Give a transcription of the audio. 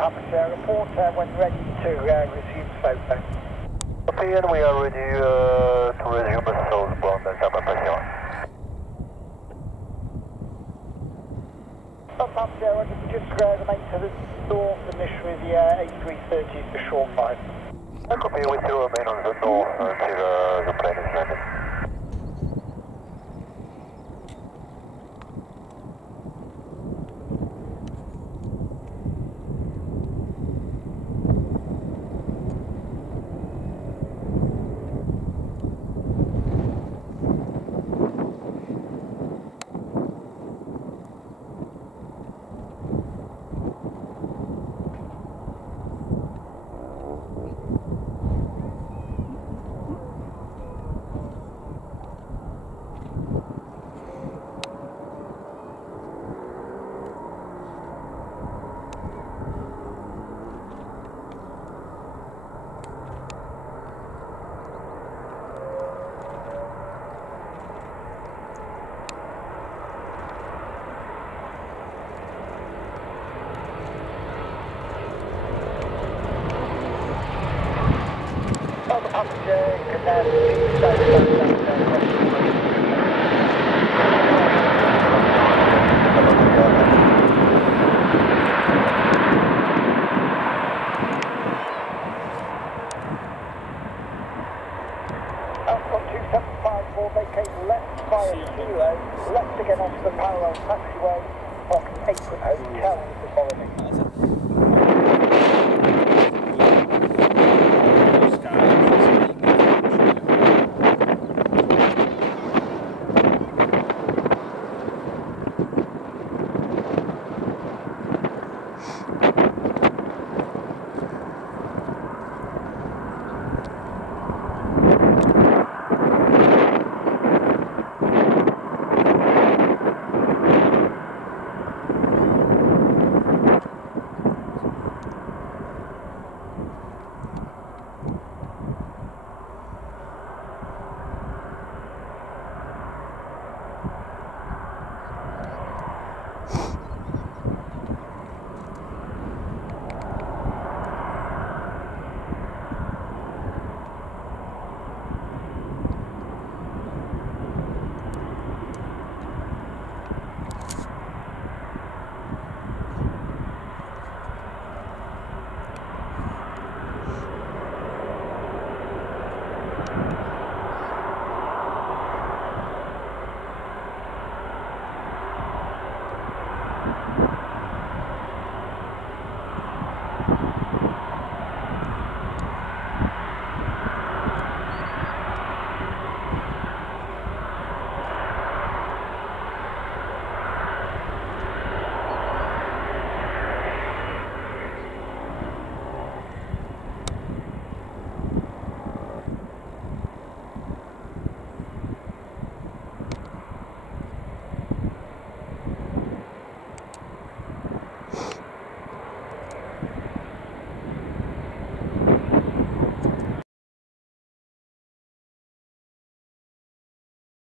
Papa Sierra, report when ready to resume photo. Okay, and we are ready to resume southbound Delta Papa Sierra. Papa Sierra, just the maintenance north initially the A330 to short 5. Copy, we still remain on the north until the plane is landed. Vacate left via Kilo, left again onto the parallel taxiway, blocking Apron Hotel with the